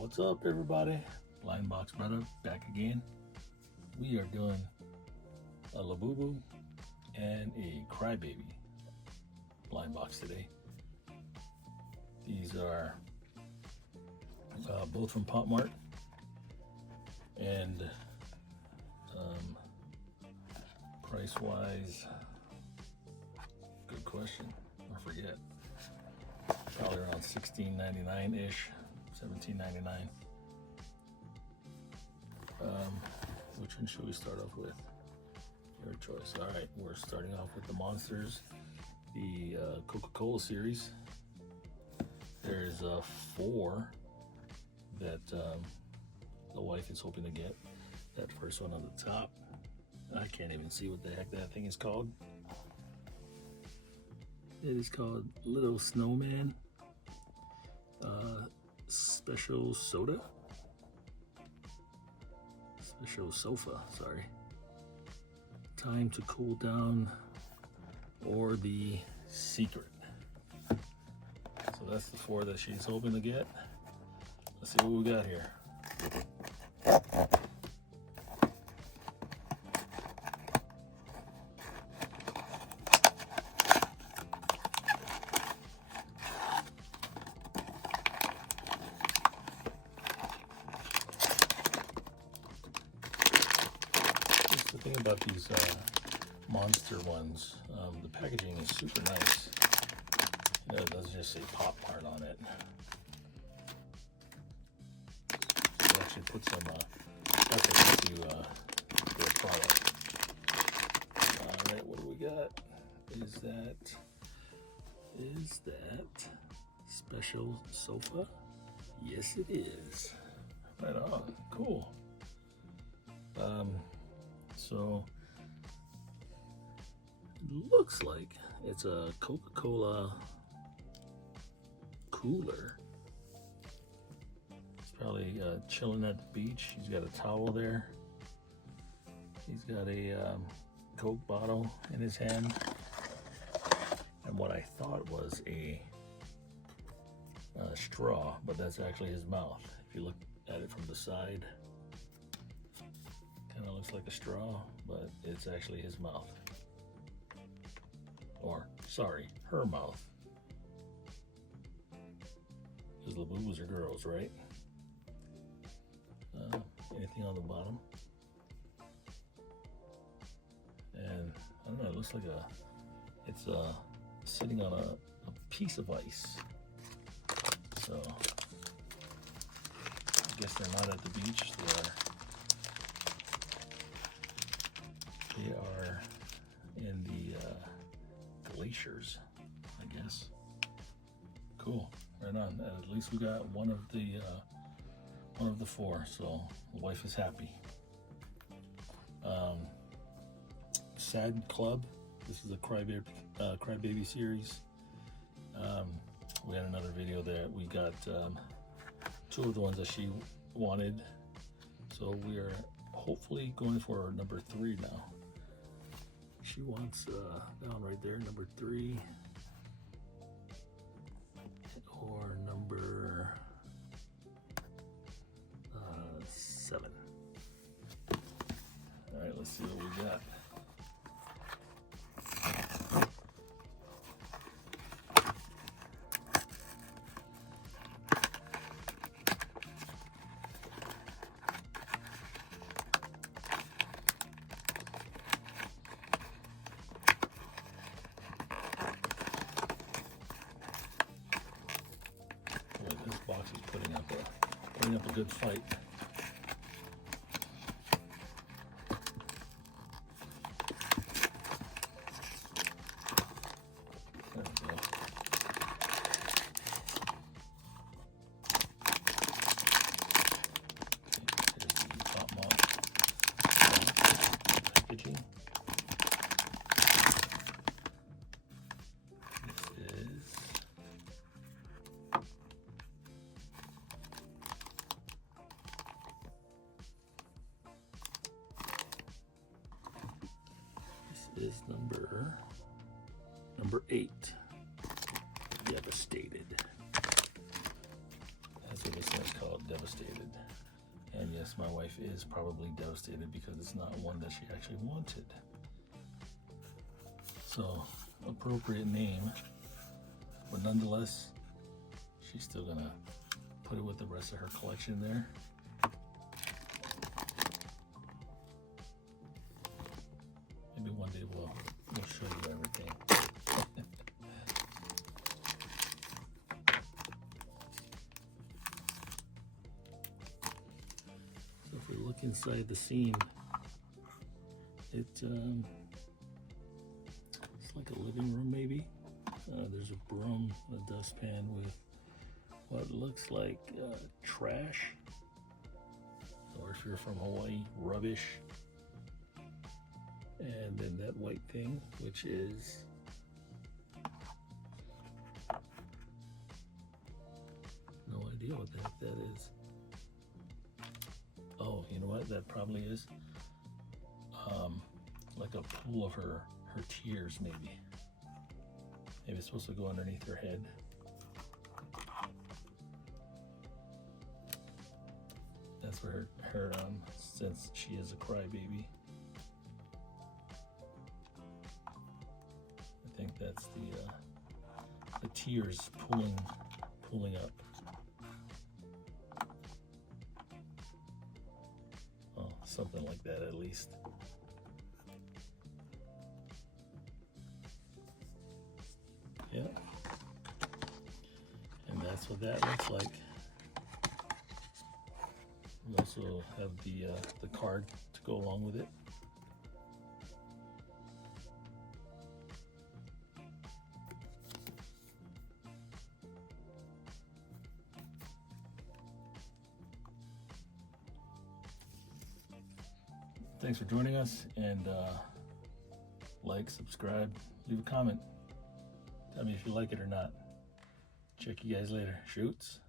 What's up, everybody? Blind Box Brother back again. We are doing a LABUBU and a Crybaby blind box today. These are both from Pop Mart, and price-wise, good question. I forget. Probably around $16.99-ish, $17.99. Which one should we start off with? Your choice. All right, we're starting off with the Monsters, the Coca-Cola series. There's 4 that the wife is hoping to get. That first one on the top, I can't even see what the heck that thing is called. It is called Little Snowman Special Soda. Special Sofa, sorry. Time to Cool Down, or the Secret. So that's the 4 that she's hoping to get. Let's see what we got here. The thing about these Monster ones, the packaging is super nice. You know, it doesn't just say Pop Mart on it. It actually puts some effort into their product. All right, what do we got? Is that Special Sofa? Yes, it is. Right on. Cool. So it looks like it's a Coca-Cola cooler. He's probably chilling at the beach. He's got a towel there. He's got a Coke bottle in his hand, and what I thought was a straw, but that's actually his mouth. If you look at it from the side, kind of looks like a straw, but it's actually his mouth. Or, sorry, her mouth. Because LABUBUs are girls, right? Anything on the bottom? And, I don't know, it looks like it's sitting on a piece of ice. So, I guess they're not at the beach, they are in the glaciers, I guess. Cool, right on. At least we got one of the 4, so the wife is happy. Sad Club. This is a Crybaby series. We had another video there. We got 2 of the ones that she wanted, so we are hopefully going for number 3 now. She wants down right there, number 3 or number 7. All right, let's see what we got. This box is putting up a good fight. There we go. Here's the Pop Mart packaging. This is number 8. Devastated. That's what this one's called, Devastated. yes, my wife is probably devastated because it's not one that she actually wanted. So, appropriate name, but nonetheless, she's still gonna put it with the rest of her collection there. Maybe one day we'll show you everything. So if we look inside the seam, it's like a living room maybe. There's a broom, a dustpan with what looks like trash, or if you're from Hawaii, rubbish. And then that white thing, which is no idea what the heck that is. Oh, you know what? That probably is like a pool of her tears, maybe. Maybe it's supposed to go underneath her head. That's where her since she is a crybaby. I think that's the tears pulling up. Oh, something like that at least. Yeah. And that's what that looks like. We also have the card to go along with it. Thanks for joining us, and like, subscribe, leave a comment. Tell me if you like it or not. Check you guys later. Shoots.